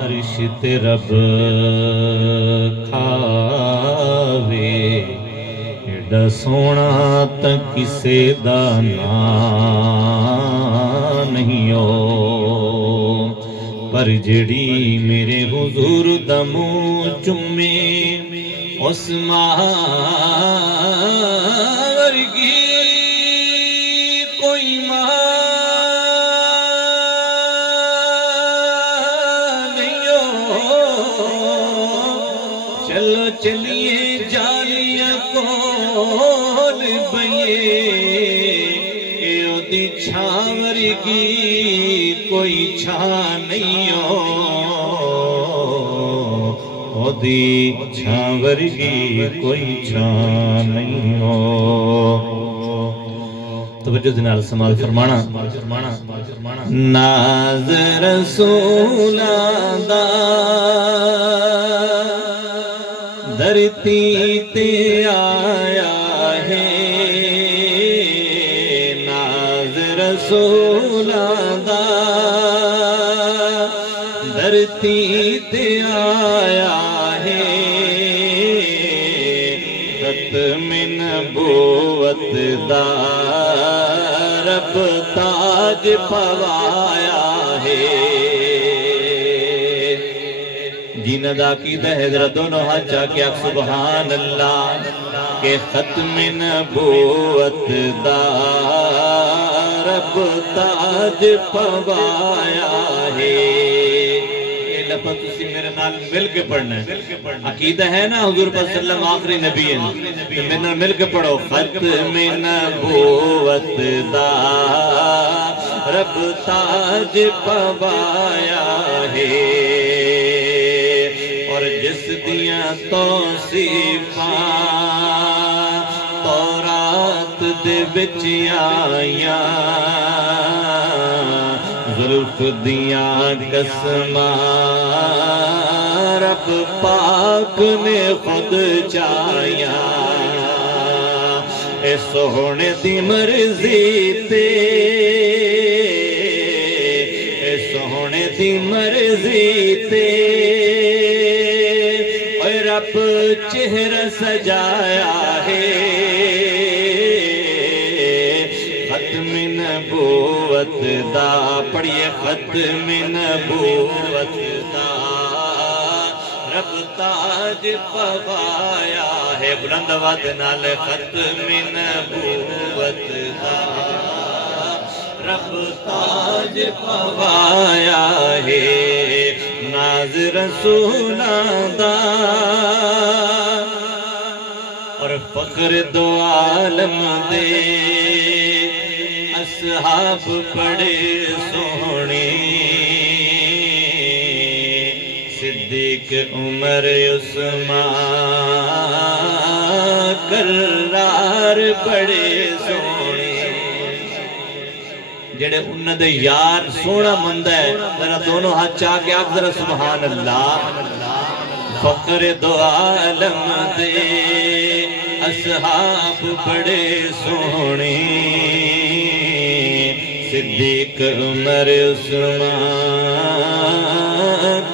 عرش تے رب کھاوے ایڈا سونا تا کسے دا نام نہیں ہو پر جڑی میرے حضور دا منہ چومے اس ماں ورگی کوئی ماں نہیں ہو چلو چلیے جالیاں کول بئیے او دی چھاں ورگی کوئی چھاں نہیں ہو او دی چھاں ورگی کوئی چھاں نہیں ہو توجہ دنال سمال فرمانا ناز رسول دا دھرتی تے آیا ہے ناز رسول دا دھرتی تے آیا ہے ختم نبوت دا رب تاج پوایا ہے جنہ دا عقیدہ ہے ذرا دونوں ہاتھ چاہ کے آپ سبحان اللہ کہ ختم نبوت دا رب تاج پوایا ہے یہ لفظ تسی میرے نال مل کے پڑھنا ہے عقیدہ ہے نا حضور صلی اللہ علیہ وسلم آخری نبی ہے میرے نال مل کے پڑھو ختم نبوت دا رب تاج پوایا ہے اور جس دیاں توصیفاں تورات دے وچ آیاں زلف دیاں قسماں رب پاک نے خود چاہیاں اے سوہنے دی مرضی تے اے سوہنے دی مرضی تے اے رب چہرہ سجایا ہے ختم نبوت دا پڑھئے ختم نبوت دا رب تاج پوایا ہے بلند آواز نال ختم نبوت دا رب تاج پوایا ہے ناز رسولاں دا اور فخر دو عالم دے اصحاب بڑے سونے صدیق عمر عثمان کرار بڑے سونے جڑے انہاں دے یار سونا مندہ ہے ذرا دونوں ہاتھ چاہ کے آپ ذرا سبحان اللہ فخر دو عالم دے اصحاب بڑے سونے صدیق عمر عثمان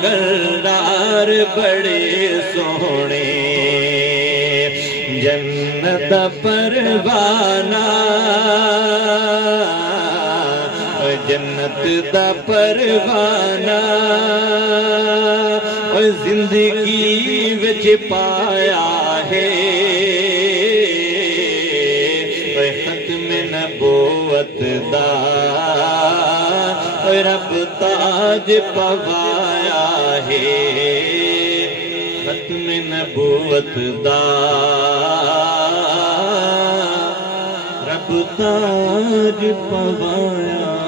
کرار بڑے سونے جنت پروانہ جنت دا پروانہ زندگی وچ پایا ہے ختم نبوت دا رب تاج پوایا ہے ختم نبوت دا رب تاج پوایا